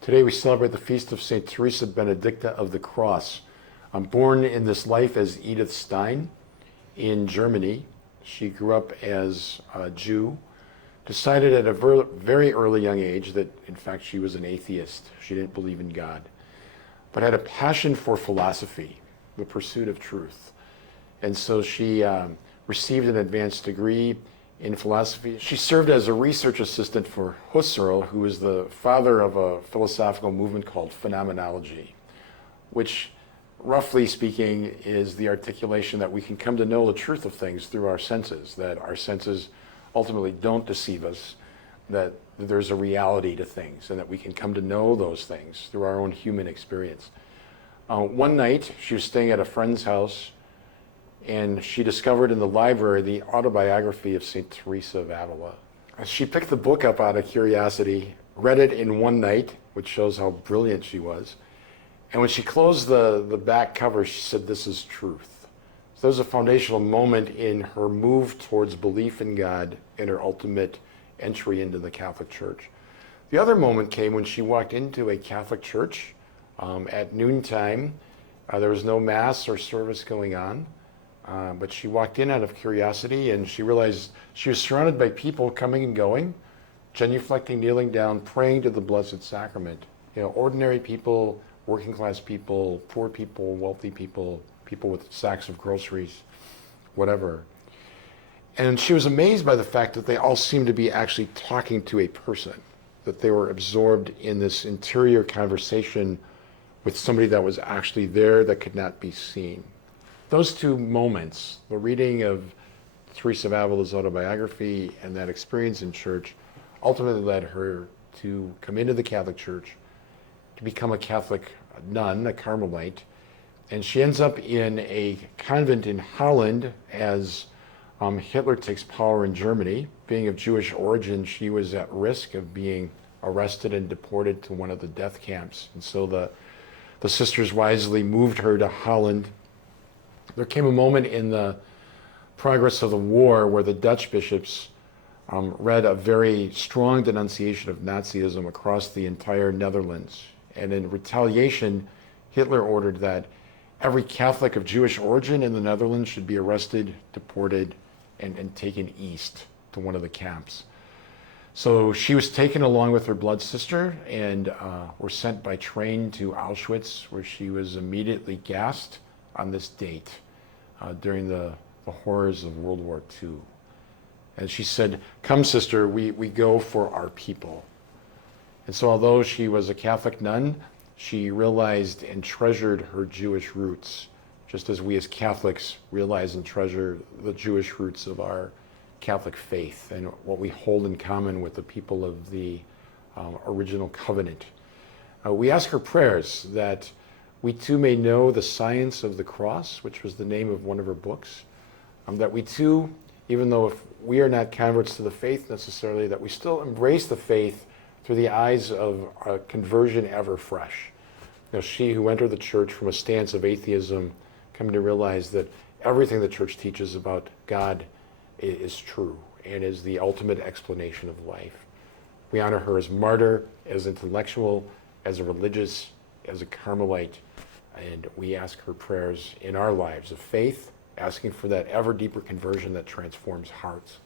Today we celebrate the feast of St. Teresa Benedicta of the Cross. Born in this life as Edith Stein in Germany, she grew up as a Jew, decided at a very early young age that in fact she was an atheist. She didn't believe in God, but had a passion for philosophy, the pursuit of truth. And so she received an advanced degree in philosophy. She served as a research assistant for Husserl, who was the father of a philosophical movement called phenomenology, which, roughly speaking, is the articulation that we can come to know the truth of things through our senses, that our senses ultimately don't deceive us, that there's a reality to things, and that we can come to know those things through our own human experience. One night, she was staying at a friend's house, and she discovered in the library the autobiography of St. Teresa of Avila. She picked the book up out of curiosity, read it in one night, which shows how brilliant she was. And when she closed the back cover, she said, "This is truth." So there was a foundational moment in her move towards belief in God and her ultimate entry into the Catholic Church. The other moment came when she walked into a Catholic church at noontime. There was no mass or service going on. But she walked in out of curiosity, and she realized she was surrounded by people coming and going, genuflecting, kneeling down, praying to the Blessed Sacrament. You know, ordinary people, working class people, poor people, wealthy people, people with sacks of groceries, whatever. And she was amazed by the fact that they all seemed to be actually talking to a person, that they were absorbed in this interior conversation with somebody that was actually there that could not be seen. Those two moments, the reading of Teresa of Avila's autobiography and that experience in church, ultimately led her to come into the Catholic Church, to become a Catholic nun, a Carmelite, and she ends up in a convent in Holland as Hitler takes power in Germany. Being of Jewish origin, she was at risk of being arrested and deported to one of the death camps. And so the sisters wisely moved her to Holland. There came a moment in the progress of the war where the Dutch bishops read a very strong denunciation of Nazism across the entire Netherlands. And in retaliation, Hitler ordered that every Catholic of Jewish origin in the Netherlands should be arrested, deported, and taken east to one of the camps. So she was taken along with her blood sister and were sent by train to Auschwitz, where she was immediately gassed on this date during the horrors of World War II. And she said, "Come, sister, we go for our people." And so although she was a Catholic nun, she realized and treasured her Jewish roots, just as we as Catholics realize and treasure the Jewish roots of our Catholic faith and what we hold in common with the people of the original covenant. We ask her prayers that we too may know the science of the cross, which was the name of one of her books, that we too, even though if we are not converts to the faith necessarily, that we still embrace the faith through the eyes of a conversion ever fresh. You know, she who entered the church from a stance of atheism, coming to realize that everything the church teaches about God is true and is the ultimate explanation of life. We honor her as martyr, as intellectual, as a religious, as a Carmelite, and we ask her prayers in our lives of faith, asking for that ever deeper conversion that transforms hearts.